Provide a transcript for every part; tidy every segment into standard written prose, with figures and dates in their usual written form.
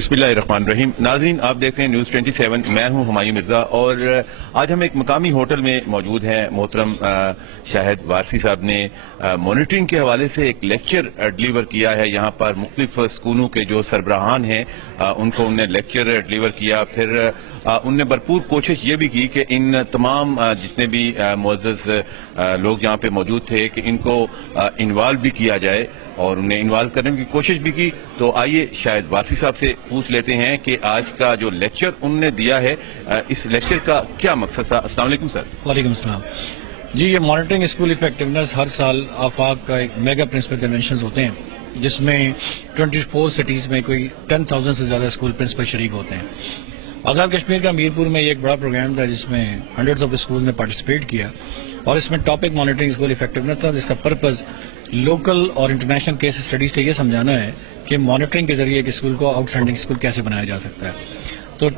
बिस्मिल्लाहिर्रहमानिर्रहीम। नाज़रीन, आप देख रहे हैं न्यूज़ 27। मैं हूं हुमायूं मिर्ज़ा और आज हम एक मकामी होटल में मौजूद हैं। मोहतरम शाहिद वारसी साहब ने मॉनिटरिंग के हवाले से एक लेक्चर डिलीवर किया है। यहाँ पर मुख्तलिफ स्कूलों के जो सरबराहान हैं उनको उन्होंने लेक्चर डिलीवर किया। फिर उनने भरपूर कोशिश ये भी की कि इन तमाम जितने भी मुअज़्ज़ज़ लोग यहाँ पे मौजूद थे कि इनको इन्वॉल्व भी किया जाए और उन्हें इन्वॉल्व करने की कोशिश भी की। तो आइए शायद वारसी साहब से पूछ लेते हैं कि आज का जो लेक्चर उन्होंने दिया है इस लेक्चर का क्या मकसद था। अस्सलाम वालेकुम सर। वालेकुम सलाम जी। ये मॉनिटरिंग स्कूल इफेक्टिवनेस हर साल आफाक का एक मेगा प्रिंसिपल कन्वेंशन होते हैं जिसमें 24 सिटीज़ में कोई 10,000 से ज़्यादा स्कूल प्रिंसिपल शरीक होते हैं। आज़ाद कश्मीर का मीरपुर में ये एक बड़ा प्रोग्राम था जिसमें हंड्रेड्स ऑफ स्कूल ने पार्टिसिपेट किया और इसमें टॉपिक मॉनिटरिंग स्कूल इफेक्टिवनेस था, जिसका पर्पज़ लोकल और इंटरनेशनल केस स्टडी से ये समझाना है कि मॉनिटरिंग के जरिए एक स्कूल को आउटस्टैंडिंग स्कूल कैसे बनाया जा सकता है। तो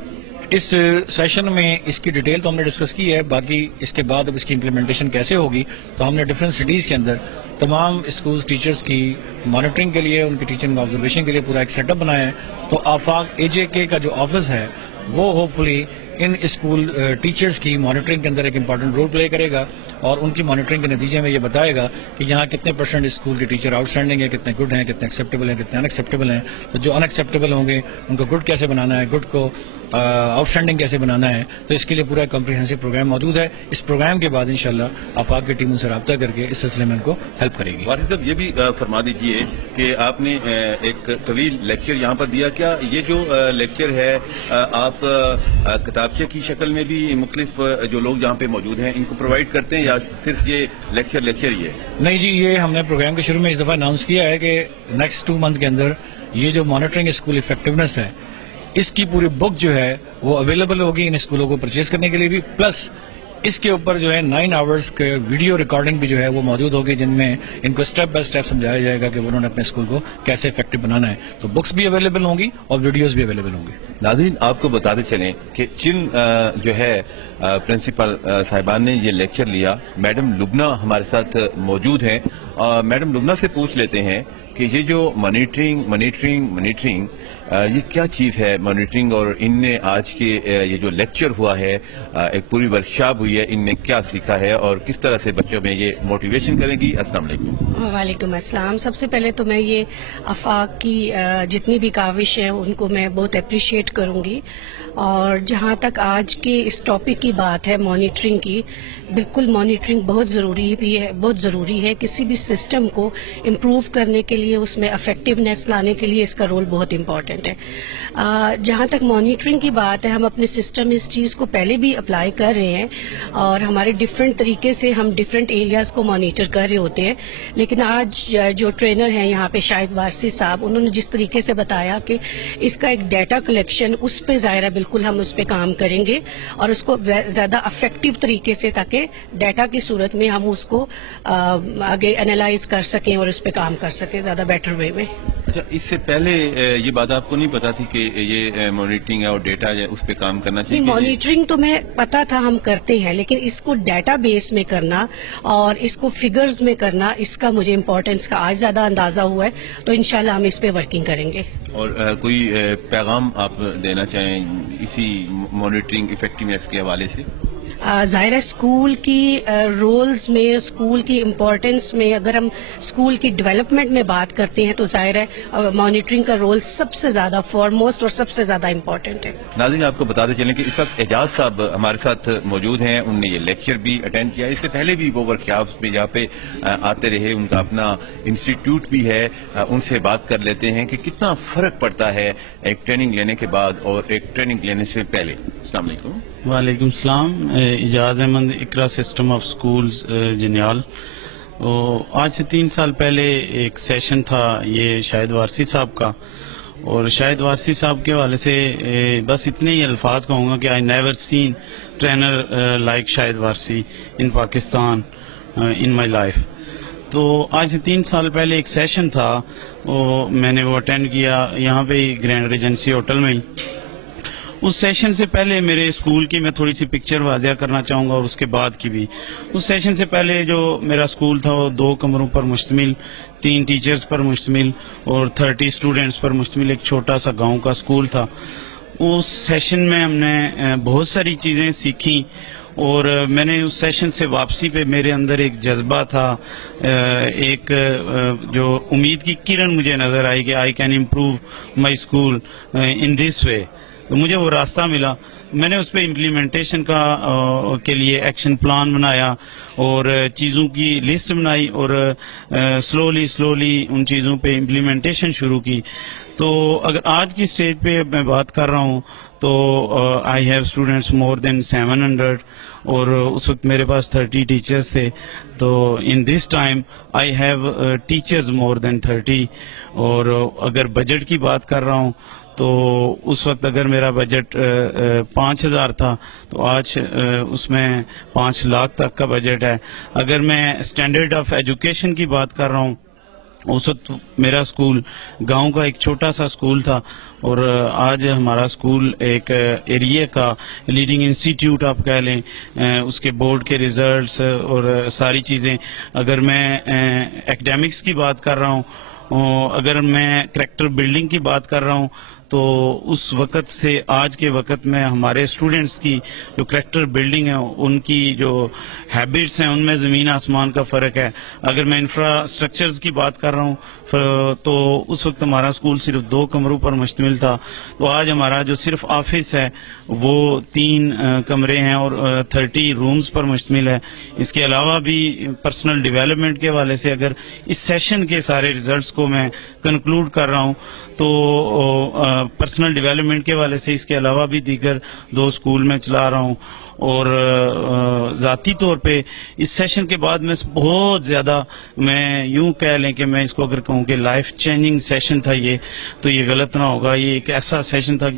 इस सेशन में इसकी डिटेल तो हमने डिस्कस की है, बाकी इसके बाद अब इसकी इम्प्लीमेंटेशन कैसे होगी तो हमने डिफरेंट सिटीज़ के अंदर तमाम स्कूल टीचर्स की मॉनिटरिंग के लिए, उनकी टीचिंग ऑब्जर्वेशन के लिए पूरा एक सेटअप बनाया है। तो आफाक AJK का जो ऑफिस है वो होपफुली इन स्कूल टीचर्स की मॉनिटरिंग के अंदर एक इम्पॉर्टेंट रोल प्ले करेगा और उनकी मॉनिटरिंग के नतीजे में ये बताएगा कि यहाँ कितने % स्कूल के टीचर आउटस्टैंडिंग है, कितने गुड हैं, कितने एक्सेप्टेबल हैं, कितने अनएक्सेप्टेबल हैं। तो जो अनएक्सेप्टेबल होंगे उनको गुड कैसे बनाना है, गुड को आउटस्टैंडिंग कैसे बनाना है, तो इसके लिए पूरा कम्प्रिहेंसिव प्रोग्राम मौजूद है। इस प्रोग्राम के बाद इंशाल्लाह आफाक की टीम उनसे रब्ता करके इस सिलसिले में उनको हेल्प करेगी। वारसी साहब, ये भी फरमा दीजिए कि आपने एक तवील लेक्चर यहाँ पर दिया। क्या ये जो लेक्चर है आप किताबचे की शक्ल में भी मुख्तलिफ जो लोग यहाँ पे मौजूद हैं इनको प्रोवाइड करते हैं या सिर्फ ये लेक्चर ही है? नहीं जी, ये हमने प्रोग्राम के शुरू में इस दफ़ा अनाउंस किया है कि नेक्स्ट 2 मंथ के अंदर ये जो मॉनिटरिंग स्कूल इफेक्टिवनेस है इसकी पूरी बुक जो है वो अवेलेबल होगी इन स्कूलों को परचेज करने के लिए भी, प्लस इसके ऊपर जो है 9 आवर्स के वीडियो रिकॉर्डिंग भी जो है वो मौजूद होगी जिनमें इनको स्टेप बाय स्टेप समझाया जाएगा कि उन्होंने अपने स्कूल को कैसे इफेक्टिव बनाना है। तो बुक्स भी अवेलेबल होंगी और वीडियोस भी अवेलेबल होंगे। नाज़रीन, आपको बताते चलें कि जिन जो है प्रिंसिपल साहिबान ने ये लेक्चर लिया, मैडम लुबना हमारे साथ मौजूद हैं। मैडम लुबना से पूछ लेते हैं कि ये जो मॉनिटरिंग ये क्या चीज़ है मॉनिटरिंग, और इनने आज के ये जो लेक्चर हुआ है एक पूरी वर्कशॉप हुई है, इनने क्या सीखा है और किस तरह से बच्चों में ये मोटिवेशन करेगी। अस्सलाम वालेकुम। वालेकुम अस्सलाम। सबसे पहले तो मैं ये आफाक की जितनी भी काविश है उनको मैं बहुत अप्रिशिएट करूँगी। और जहाँ तक आज के इस टॉपिक की बात है मॉनिटरिंग की, बिल्कुल मॉनिटरिंग बहुत ज़रूरी है किसी भी सिस्टम को इम्प्रूव करने के लिए, उसमें इफेक्टिवनेस लाने के लिए इसका रोल बहुत इम्पॉर्टेंट है। जहाँ तक मॉनिटरिंग की बात है, हम अपने सिस्टम में इस चीज़ को पहले भी अप्लाई कर रहे हैं और हमारे डिफरेंट तरीके से हम डिफरेंट एरियाज़ को मॉनिटर कर रहे होते हैं। लेकिन आज जो ट्रेनर हैं यहाँ पे शाहिद वारसी साहब, उन्होंने जिस तरीके से बताया कि इसका एक डाटा कलेक्शन, उस पर ज़ाहिर बिल्कुल हम उस पर काम करेंगे और उसको ज़्यादा अफेक्टिव तरीके से, ताकि डाटा की सूरत में हम उसको आगे एनालाइज कर सकें और उस पर काम कर सकें ज़्यादा बेटर वे में। अच्छा, इससे पहले ये बात आपको नहीं पता थी कि ये मॉनिटरिंग है और डेटा है उस पे काम करना चाहिए? मॉनिटरिंग तो मैं पता था हम करते हैं, लेकिन इसको डाटा बेस में करना और इसको फिगर्स में करना, इसका मुझे इम्पोर्टेंस का आज ज़्यादा अंदाज़ा हुआ है। तो इंशाल्लाह हम इस पे वर्किंग करेंगे। और कोई पैगाम आप देना चाहें इसी मॉनिटरिंग इफेक्टिवनेस के हवाले से? ज़ाहिर है स्कूल की रोल्स में, स्कूल की इम्पोर्टेंस में, अगर हम स्कूल की डेवलपमेंट में बात करते हैं तो ज़ाहिर है मॉनिटरिंग का रोल सबसे ज़्यादा फॉरमोस्ट और सबसे ज़्यादा इम्पोर्टेंट है। नाज़रीन, आपको बताते चलें कि इस वक्त एजाज साहब हमारे साथ मौजूद हैं। उनने ये लेक्चर भी अटेंड किया, इससे पहले भी वो वर्कशॉप्स पे यहाँ पे आते रहे, उनका अपना इंस्टीट्यूट भी है। उनसे बात कर लेते हैं कि कितना फ़र्क पड़ता है एक ट्रेनिंग लेने के बाद और एक ट्रेनिंग लेने से पहले। अस्सलाम वालेकुम। वालेकुम सलाम। इजाज़ अहमद, इकरा सिस्टम ऑफ स्कूल्स जनियाल। आज से 3 साल पहले एक सेशन था ये शाहिद वारसी साहब का, और शाहिद वारसी साहब के हवाले से बस इतने ही अल्फाज कहूँगा कि I never seen trainer like Shahid Warsi in Pakistan in my life. तो आज से 3 साल पहले एक सेशन था, मैंने वो अटेंड किया यहाँ पे ही ग्रैंड रीजेंसी होटल में ही। اس سیشن سے پہلے میرے اسکول کی میں تھوڑی سی پکچر واضح کرنا چاہوں گا اور اس کے بعد کی بھی. اس سیشن سے پہلے جو میرا اسکول تھا وہ 2 کمروں پر مشتمل، 3 ٹیچرز پر مشتمل اور 30 اسٹوڈنٹس پر مشتمل ایک چھوٹا سا گاؤں کا اسکول تھا. اس سیشن میں ہم نے بہت ساری چیزیں سیکھیں اور میں نے اس سیشن سے واپسی پہ میرے اندر ایک جذبہ تھا، ایک جو امید کی کرن مجھے نظر آئی کہ I can improve my school in this way. مجھے وہ راستہ ملا. میں نے اس پہ امپلیمنٹیشن کے لیے ایکشن پلان بنایا اور چیزوں کی لسٹ بنائی اور سلولی ان چیزوں پہ امپلیمنٹیشن شروع کی. تو اگر آج کی اسٹیج پہ میں بات کر رہا ہوں تو آئی ہیو اسٹوڈنٹس مور دین 700 اور اس وقت میرے پاس 30 ٹیچرز تھے. تو in this time I have teachers more than 30. اور اگر بجٹ کی بات کر رہا ہوں تو اس وقت اگر میرا بجٹ 5,000 تھا تو آج اس میں 5 لاکھ تک کا بجٹ ہے. اگر میں اسٹینڈرڈ آف ایجوکیشن کی بات کر رہا ہوں، اس وقت میرا اسکول گاؤں کا ایک چھوٹا سا اسکول تھا اور آج ہمارا اسکول ایک ایریے کا لیڈنگ انسٹیٹیوٹ آپ کہہ لیں. اس کے بورڈ کے ریزلٹس اور ساری چیزیں، اگر میں ایکڈیمکس کی بات کر رہا ہوں، اگر میں کریکٹر بلڈنگ کی بات کر رہا ہوں تو اس وقت سے آج کے وقت میں ہمارے اسٹوڈنٹس کی جو کریکٹر بلڈنگ ہے، ان کی جو ہیبٹس ہیں، ان میں زمین آسمان کا فرق ہے. اگر میں انفراسٹرکچرز کی بات کر رہا ہوں تو اس وقت ہمارا اسکول صرف 2 کمروں پر مشتمل تھا، تو آج ہمارا جو صرف آفس ہے وہ 3 کمرے ہیں اور 30 رومز پر مشتمل ہے. اس کے علاوہ بھی پرسنل ڈیولپمنٹ کے حوالے سے اگر اس سیشن کے سارے ریزلٹس کو میں کنکلوڈ کر رہا ہوں تو پرسنل ڈیولپمنٹ کے حوالے سے اس کے علاوہ بھی دیگر 2 اسکول میں چلا رہا ہوں. اور ذاتی طور پہ اس سیشن کے بعد میں بہت زیادہ، میں یوں کہہ لیں کہ میں اس کو اگر کہوں کہ لائف چینجنگ سیشن تھا یہ، تو یہ غلط نہ ہوگا. یہ ایک ایسا سیشن تھا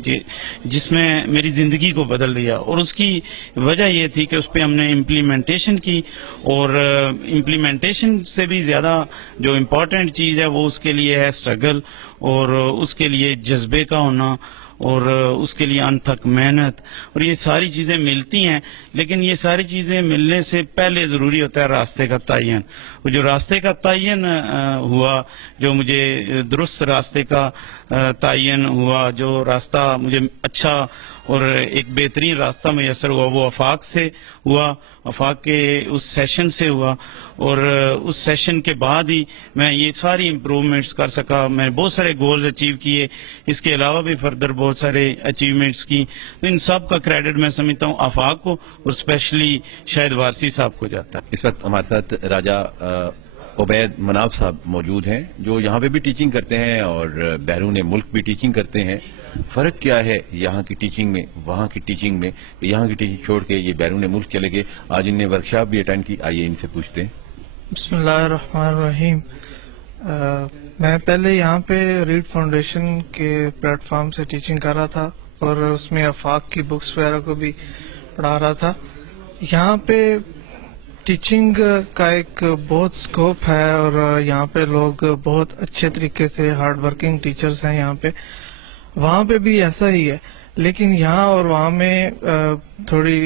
جس میں میری زندگی کو بدل دیا اور اس کی وجہ یہ تھی کہ اس پہ ہم نے امپلیمنٹیشن کی. اور امپلیمنٹیشن سے بھی زیادہ جو امپورٹنٹ چیز ہے وہ اس کے لیے ہے اسٹرگل اور اس کے لیے جذبے کا ہونا اور اس کے لیے انتھک محنت. اور یہ ساری چیزیں ملتی ہیں، لیکن یہ ساری چیزیں ملنے سے پہلے ضروری ہوتا ہے راستے کا تعین. اور جو راستے کا تعین ہوا، جو مجھے درست راستے کا تعین ہوا، جو راستہ مجھے اچھا اور ایک بہترین راستہ میسر ہوا، وہ آفاق سے ہوا، آفاق کے اس سیشن سے ہوا. اور اس سیشن کے بعد ہی میں یہ ساری امپروومنٹس کر سکا. میں بہت سارے گولز اچیو کیے، اس کے علاوہ بھی فردر بہت سارے اچیومنٹس کی. تو ان سب کا کریڈٹ میں سمجھتا ہوں آفاق کو اور اسپیشلی شاہد وارسی صاحب کو جاتا ہے. اس وقت ہمارے ساتھ راجہ عبید مناف صاحب موجود ہیں جو یہاں پہ بھی ٹیچنگ کرتے ہیں اور بیرون ملک بھی ٹیچنگ کرتے ہیں. فرق کیا ہے یہاں کی ٹیچنگ میں وہاں کی ٹیچنگ میں؟ یہاں کی ٹیچنگ چھوڑ کے یہ بیرون ملک چلے گئے، آج انہیں ورکشاپ بھی اٹینڈ کی. آئیے ان سے پوچھتے ہیں. بسم اللہ الرحمن الرحیم. میں پہلے یہاں پہ ریڈ فاؤنڈیشن کے پلیٹ فارم سے ٹیچنگ کر رہا تھا اور اس میں آفاق کی بکس وغیرہ کو بھی پڑھا رہا تھا. یہاں پہ ٹیچنگ کا ایک بہت سکوپ ہے اور یہاں پہ لوگ بہت اچھے طریقے سے ہارڈ ورکنگ ٹیچرز ہیں یہاں پہ. وہاں پہ بھی ایسا ہی ہے، لیکن یہاں اور وہاں میں تھوڑی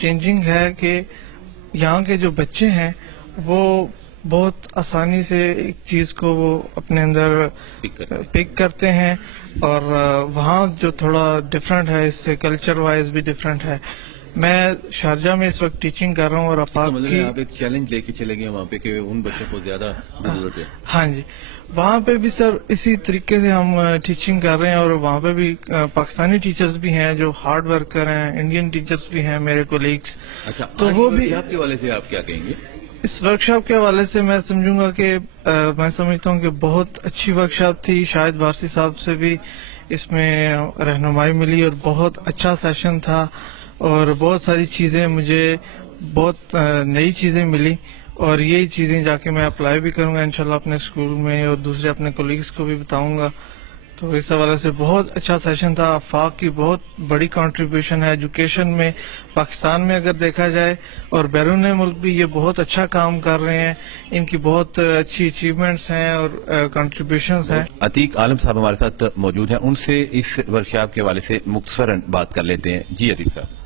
چینجنگ ہے کہ یہاں کے جو بچے ہیں وہ بہت آسانی سے ایک چیز کو وہ اپنے اندر پک کرتے ہیں، اور وہاں جو تھوڑا ڈفرینٹ ہے، اس سے کلچر وائز بھی ڈفرینٹ ہے. میں شارجہ میں اس وقت ٹیچنگ کر رہا ہوں اور آفاق کی آپ ایک چیلنج لے کے چلے گئے وہاں پہ کہ ان بچوں کو زیادہ ضرورت ہے. ہاں جی، وہاں پہ بھی سر اسی طریقے سے ہم ٹیچنگ کر رہے ہیں اور وہاں پہ بھی پاکستانی ٹیچرز بھی ہیں جو ہارڈ ورکر ہیں، انڈین ٹیچرز بھی ہیں میرے کولیگز. اچھا، تو وہ بھی آپ کے حوالے سے آپ کیا کہیں گے؟ اس ورکشاپ کے حوالے سے میں سمجھوں گا کہ میں سمجھتا ہوں کہ بہت اچھی ورکشاپ تھی. شاہد وارسی صاحب سے بھی اس میں رہنمائی ملی اور بہت اچھا سیشن تھا اور بہت ساری چیزیں مجھے بہت نئی چیزیں ملی اور یہی چیزیں جا کے میں اپلائی بھی کروں گا انشاءاللہ اپنے اسکول میں اور دوسرے اپنے کولیگز کو بھی بتاؤں گا. تو اس حوالے سے بہت اچھا سیشن تھا. آفاق کی بہت بڑی کنٹریبیوشن ہے ایجوکیشن میں پاکستان میں اگر دیکھا جائے, اور بیرون ملک بھی یہ بہت اچھا کام کر رہے ہیں. ان کی بہت اچھی اچیومنٹس ہیں اور کنٹریبیوشنس ہیں. عتیق عالم صاحب ہمارے ساتھ موجود ہیں, ان سے اس ورکشاپ کے حوالے سے مختصراً بات کر لیتے ہیں. جی عتیق صاحب.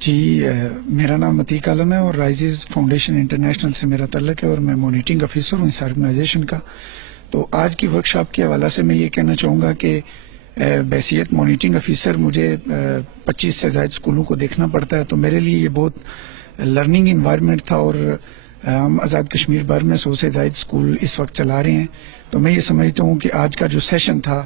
جی میرا نام عتیق عالم ہے اور رائزز فاؤنڈیشن انٹرنیشنل سے میرا تعلق ہے اور میں مانیٹرنگ آفیسر ہوں اس آرگنائزیشن کا. تو آج کی ورکشاپ کے حوالے سے میں یہ کہنا چاہوں گا کہ بحیثیت مانیٹرنگ آفیسر مجھے 25 سے زائد اسکولوں کو دیکھنا پڑتا ہے, تو میرے لیے یہ بہت لرننگ انوائرمنٹ تھا. اور ہم آزاد کشمیر بھر میں 100 سے زائد اسکول اس وقت چلا رہے ہیں. تو میں یہ سمجھتا ہوں کہ آج کا جو سیشن تھا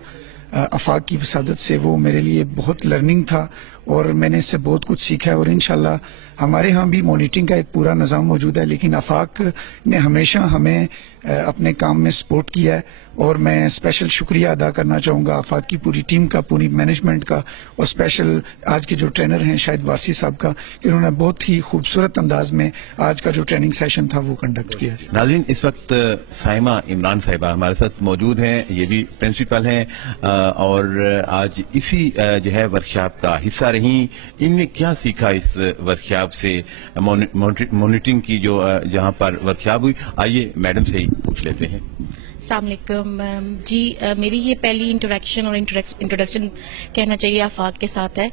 آفاق کی وسادت سے وہ میرے لیے بہت لرننگ تھا اور میں نے اس سے بہت کچھ سیکھا ہے. اور انشاءاللہ ہمارے ہاں بھی مانیٹرنگ کا ایک پورا نظام موجود ہے, لیکن آفاق نے ہمیشہ ہمیں اپنے کام میں سپورٹ کیا ہے. اور میں اسپیشل شکریہ ادا کرنا چاہوں گا آفاق کی پوری ٹیم کا, پوری مینجمنٹ کا, اور اسپیشل آج کے جو ٹرینر ہیں شاہد وارسی صاحب کا, کہ انہوں نے بہت ہی خوبصورت انداز میں آج کا جو ٹریننگ سیشن تھا وہ کنڈکٹ کیا. ناظرین, اس وقت سائمہ عمران صاحبہ ہمارے ساتھ موجود ہیں. یہ بھی پرنسپل ہیں اور آج اسی جو ہے ورکشاپ کا حصہ رہی. ان نے کیا سیکھا اس ورکشاپ سے, مانیٹرنگ کی جو جہاں پر ورکشاپ ہوئی؟ آئیے میڈم سے ہی پوچھ لیتے ہیں. السلام علیکم. جی میری یہ پہلی انٹریکشن اور انٹروڈکشن کہنا چاہیے آفاق کے ساتھ ہے.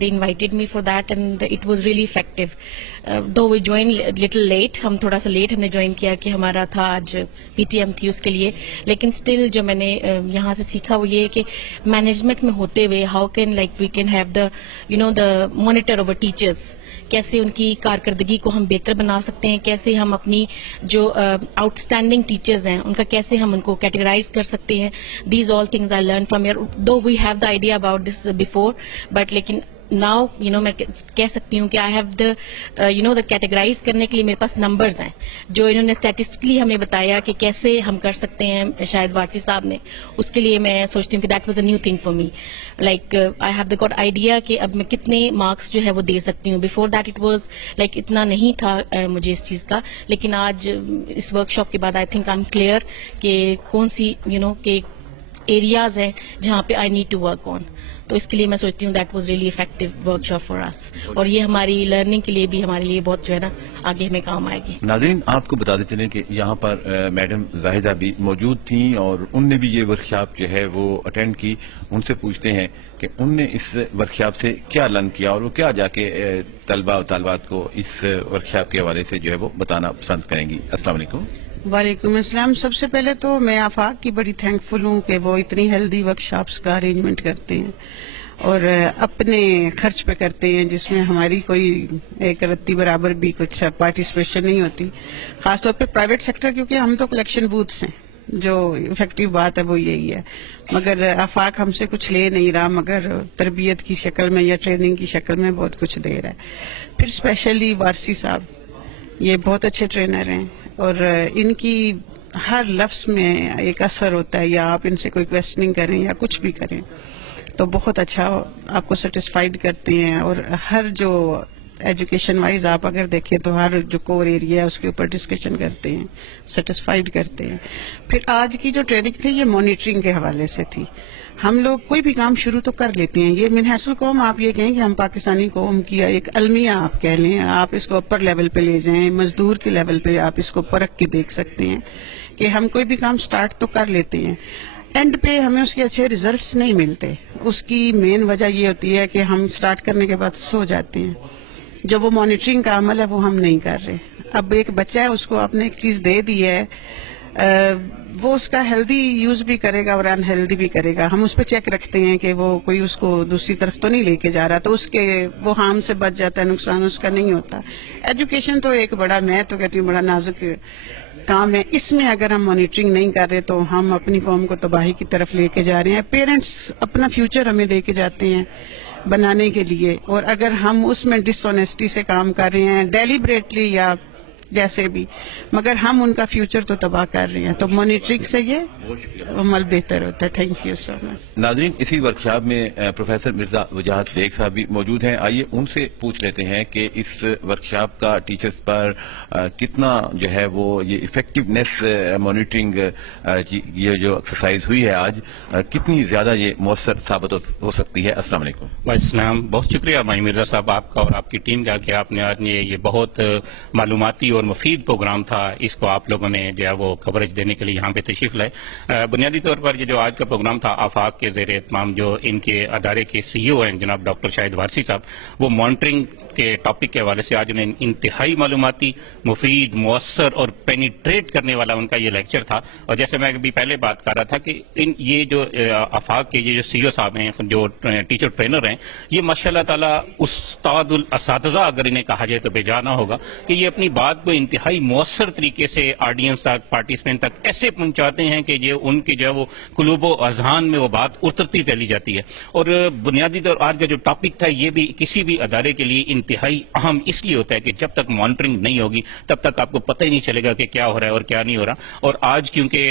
They invited me for that and it was really effective. Though we join little late, ہم تھوڑا سا لیٹ ہم نے جوائن کیا کہ ہمارا تھا آج پی ٹی ایم تھی اس کے لیے, لیکن اسٹل جو میں نے یہاں سے سیکھا وہ یہ کہ مینجمنٹ میں ہوتے ہوئے how can like we can have the monitor over teachers, کیسے ان کی کارکردگی کو ہم بہتر بنا سکتے ہیں, کیسے ہم اپنی جو آؤٹ اسٹینڈنگ ٹیچرز ہیں ان کا کیسے ہم ان کو کیٹیگرائز کر سکتے ہیں. These all things I learn from your, though we have the idea about this before, but لیکن ناؤ میں کہہ سکتی ہوں کہ I have the the categorize کرنے کے لیے میرے پاس نمبرز ہیں جو انہوں نے اسٹیٹسٹکلی ہمیں بتایا کہ کیسے ہم کر سکتے ہیں شاہد وارسی صاحب نے. اس کے لیے میں سوچتی ہوں کہ that was a new thing for me, like I have the got idea کہ اب میں کتنے مارکس جو ہے وہ دے سکتی ہوں. Before that it was like اتنا نہیں تھا مجھے اس چیز کا, لیکن آج اس ورک شاپ کے بعد I think I am clear کہ کون سی کہ ایریاز ہیں جہاں پہ I need to work on. تو اس کے لیے میں سوچتی ہوں that was really effective workshop for us, اور یہ ہماری لرننگ کے لیے بھی ہمارے لیے بہت جو ہے نا آگے ہمیں کام آئے گی. ناظرین, آپ کو بتاتے چلیں کہ یہاں پر میڈم زاہدہ بھی موجود تھیں اور ان نے بھی یہ ورکشاپ جو ہے وہ اٹینڈ کی. ان سے پوچھتے ہیں کہ ان نے اس ورکشاپ سے کیا لرن کیا اور وہ کیا جا کے طلبہ و طالبات کو اس ورکشاپ کے حوالے سے جو ہے وہ بتانا پسند کریں گی. السلام علیکم. وعلیکم السلام. سب سے پہلے تو میں آفاق کی بڑی تھینک فل ہوں کہ وہ اتنی ہیلدی ورک شاپس کا ارینجمنٹ کرتے ہیں اور اپنے خرچ پہ کرتے ہیں, جس میں ہماری کوئی ایک رتی برابر بھی کچھ پارٹیسپیشن نہیں ہوتی, خاص طور پہ پرائیویٹ سیکٹر, کیونکہ ہم تو کلیکشن بوتھس ہیں. جو افیکٹو بات ہے وہ یہی ہے, مگر آفاق ہم سے کچھ لے نہیں رہا, مگر تربیت کی شکل میں یا ٹریننگ کی شکل میں بہت کچھ دے رہا ہے. پھر اسپیشلی وارسی صاحب, یہ بہت اچھے ٹرینر ہیں اور ان کی ہر لفظ میں ایک اثر ہوتا ہے, یا آپ ان سے کوئی کویسچننگ کریں یا کچھ بھی کریں تو بہت اچھا آپ کو سیٹسفائیڈ کرتے ہیں. اور ہر جو ایجوکیشن وائز آپ اگر دیکھیں تو ہر جو کور ایریا ہے اس کے اوپر ڈسکشن کرتے ہیں, سیٹسفائیڈ کرتے ہیں. پھر آج کی جو ٹریننگ تھی یہ مانیٹرنگ کے حوالے سے تھی. ہم لوگ کوئی بھی کام شروع تو کر لیتے ہیں, یہ منحص القوم آپ یہ کہیں کہ ہم پاکستانی قوم کی ایک المیہ آپ کہہ لیں, آپ اس کو اپر لیول پہ لے جائیں, مزدور کے لیول پہ آپ اس کو پرکھ کے دیکھ سکتے ہیں کہ ہم کوئی بھی کام سٹارٹ تو کر لیتے ہیں, اینڈ پہ ہمیں اس کے اچھے ریزلٹس نہیں ملتے. اس کی مین وجہ یہ ہوتی ہے کہ ہم سٹارٹ کرنے کے بعد سو جاتے ہیں. جو وہ مانیٹرنگ کا عمل ہے وہ ہم نہیں کر رہے. اب ایک بچہ ہے, اس کو آپ نے ایک چیز دے دی ہے, وہ اس کا ہیلدی یوز بھی کرے گا اور ان ہیلدی بھی کرے گا. ہم اس پہ چیک رکھتے ہیں کہ وہ کوئی اس کو دوسری طرف تو نہیں لے کے جا رہا, تو اس کے وہ ہارم سے بچ جاتا ہے, نقصان اس کا نہیں ہوتا. ایجوکیشن تو ایک بڑا, میں تو کہتی ہوں بڑا نازک کام ہے. اس میں اگر ہم مانیٹرنگ نہیں کر رہے تو ہم اپنی قوم کو تباہی کی طرف لے کے جا رہے ہیں. پیرنٹس اپنا فیوچر ہمیں لے کے جاتے ہیں بنانے کے لیے, اور اگر ہم اس میں ڈس آنیسٹی سے کام کر رہے ہیں ڈیلیبریٹلی یا जैसे भी, मगर हम उनका फ्यूचर तो तबाह कर रहे हैं, तो मॉनिटरिंग से ये अमल बेहतर होता है। Thank you so much. नाजरीन, इसी वर्कशॉप में प्रोफेसर मिर्जा वजाहत बेग साहब भी मौजूद हैं। आइए उनसे पूछ लेते हैं कि इस वर्कशॉप का टीचर्स पर कितना जो है वो ये इफेक्टिवनेस मॉनिटरिंग ये जो एक्सरसाइज हुई है आज, कितनी ज्यादा ये मौसर साबित हो सकती है। अस्सलाम वालेकुम। वालेकुम, बहुत शुक्रिया भाई मिर्जा साहब आपका और आपकी टीम का कि आपने आज ये बहुत मालूमाती और मुफीद प्रोग्राम था, इसको आप लोगों ने जो है वो कवरेज देने के लिए यहाँ पे तशरीफ लाए। बुनियादी तौर पर ये जो आज का प्रोग्राम था आफाक के ज़ेरे तमाम जो इनके अदारे के CEO हैं जनाब डॉक्टर शाहिद वारसी साहब, वो मॉनिटरिंग के टॉपिक के हवाले से आज उन्हें इंतहाई मालूमाती, मुफीद, मुअस्सर और पेनिट्रेट करने वाला उनका ये लेक्चर था। और जैसे मैं अभी पहले बात कर रहा था कि ये जो आफाक के ये जो CEO साहब हैं, जो टीचर ट्रेनर हैं, ये माशाल्लाह ताला उस्तादुल असातिज़ा अगर इन्हें कहा जाए तो बेजाना होगा कि ये अपनी बात को इंतहाई मुअस्सर तरीके से ऑडियंस तक, पार्टिसिपेंट तक ऐसे पहुंचाते हैं कि ये उनकी जो है वो कुलूबो अज़हान में वो बात उतरती चली जाती है। और बुनियादी तौर आज का जो टॉपिक था ये भी किसी भी अदारे के लिए इंतहाई अहम इसलिए होता है कि जब तक मॉनिटरिंग नहीं होगी तब तक आपको पता ही नहीं चलेगा कि क्या हो रहा है और क्या नहीं हो रहा। और आज क्योंकि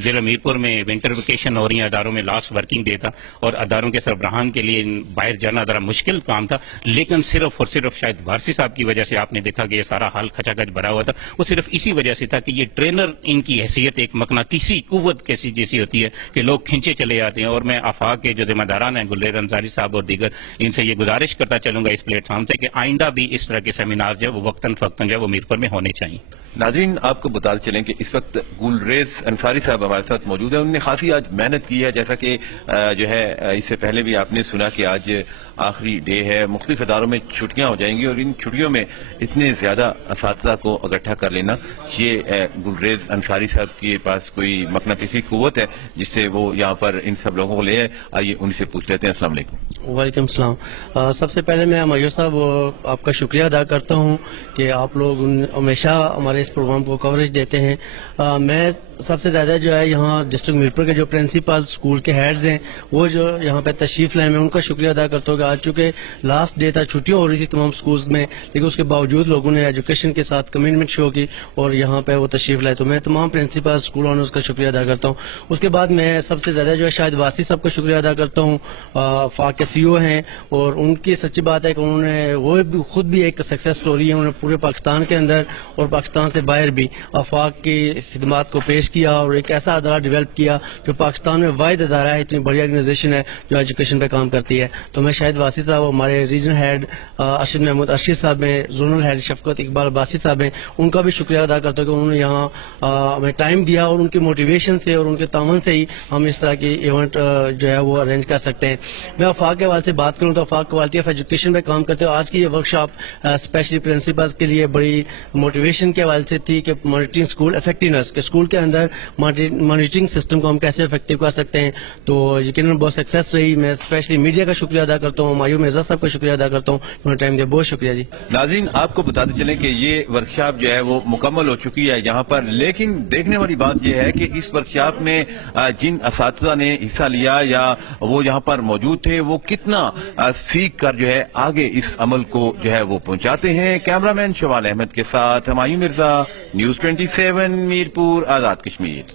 जिला मीरपुर में विंटर वेकेशन हो रही है, अदारों में लास्ट वर्किंग डे था और अदारों के सरबराहान के लिए बाहर जाना ज़रा मुश्किल काम था, लेकिन सिर्फ और सिर्फ शायद वारसी साहब की वजह से आपने देखा कि ये सारा हाल खचाखच भरा हुआ था। वो सिर्फ इसी वजह से था कि ये ट्रेनर इनकी हैसियत एक मकनातीसी कुव्वत कैसी जैसी होती है कि लोग खींचे चले जाते हैं। और मैं आफाक के जो जिम्मेदारान हैं गुलेर अंसारी साहब और दीगर, इनसे ये गुजारिश करता चलूंगा इस प्लेटफॉर्म से कि आइंदा भी इस तरह के सेमिनार जो है वो वक्तन फक्तन जो है वो मीरपुर में होने चाहिए। नाजरीन, आपको बताते चलें कि इस वक्त गुलरेज अंसारी साहब हमारे साथ मौजूद है। उन्होंने खासी आज मेहनत की है, जैसा कि जो है इससे पहले भी आपने सुना कि आज आखिरी डे है, मुख्तलिफ इदारों में छुट्टियां हो जाएंगी और इन छुट्टियों में इतने ज्यादा असातिज़ा को इकट्ठा कर लेना, ये गुलरेज अंसारी साहब के पास कोई मकनातीसी कुव्वत है जिससे वो यहाँ पर इन सब लोगों को ले आए। आइए उनसे पूछ लेते हैं। अस्सलाम वालेकुम। वालेकुम सलाम। सबसे पहले मैं मयूर साहब आपका शुक्रिया अदा करता हूँ कि आप लोग हमेशा हमारे इस प्रोग्राम को कवरेज देते हैं। मैं सबसे ज़्यादा जो है यहाँ डिस्ट्रिक्ट मीरपुर के जो प्रिंसिपल स्कूल के हेड्स हैं वो जो यहाँ पे तशरीफ़ लाए, मैं उनका शुक्रिया अदा करता हूँ। आज चूँकि लास्ट डे था, छुट्टियाँ हो रही थी तमाम स्कूल्स में, लेकिन उसके बावजूद लोगों ने एजुकेशन के साथ कमिटमेंट शो की और यहाँ पे वो तशरीफ़ लाए, तो मैं तमाम प्रिंसिपल स्कूल ऑनर्स का शुक्रिया अदा करता हूँ। उसके बाद मैं सबसे ज़्यादा जो है शाहिद वारसी साहब का शुक्रिया अदा करता हूँ, फाक के CEO हैं, और उनकी सच्ची बात है कि उन्होंने वो खुद भी एक सक्सेस स्टोरी है, उन्होंने पूरे पाकिस्तान के अंदर और पाकिस्तान से बाहर भी आफाक की खिदमात को पेश किया और एक ऐसा अदारा डेवलप किया जो पाकिस्तान में वाहिद अदारा है, इतनी बड़ी ऑर्गेनाइजेशन है जो एजुकेशन पे काम करती है। तो मैं शाहिद वासी साहब, हमारे रीजनल हेड अरशद महमूद अरशीद साहब हैं, जोनल हेड शफकत इकबाल अब्बासी साहब हैं, उनका भी शुक्रिया अदा करता हूँ कि उन्होंने यहाँ हमें टाइम दिया और उनकी मोटिवेशन से और उनके तावन से ही हम इस तरह की इवेंट जो है वो अरेंज कर सकते हैं। मैं आफाक के हवाले से बात करूँ तो आफाक क्वालिटी ऑफ एजुकेशन में काम करते हो। आज की ये वर्कशॉप स्पेशली प्रिंसिपल्स के लिए बड़ी मोटिवेशन के हवाले से थी कि मॉनिटरिंग स्कूल इफेक्टिवनेस के स्कूल के अंदर मॉनिटरिंग सिस्टम को हम कैसे इफेक्टिव कर सकते हैं, तो यकीनन बहुत सक्सेस रही। मैं स्पेशली मीडिया का शुक्रिया अदा करता हूँ, मायूर मिर्जा साहब का शुक्रिया अदा करता हूँ, उन्होंने टाइम दिया, बहुत शुक्रिया जी। नाज़रीन, आपको बताते चलें कि ये वर्कशॉप जो है वो मुकम्मल हो चुकी है यहाँ पर, लेकिन देखने वाली बात यह है कि इस वर्कशॉप में जिन असातिज़ा ने हिस्सा लिया या वो यहाँ पर मौजूद थे, वो कितना सीख कर जो है आगे इस अमल को जो है वो पहुंचाते हैं। कैमरामैन शवाल अहमद के साथ मायूर मिर्जा, न्यूज़ 27 मीरपुर, आज़ाद कश्मीर।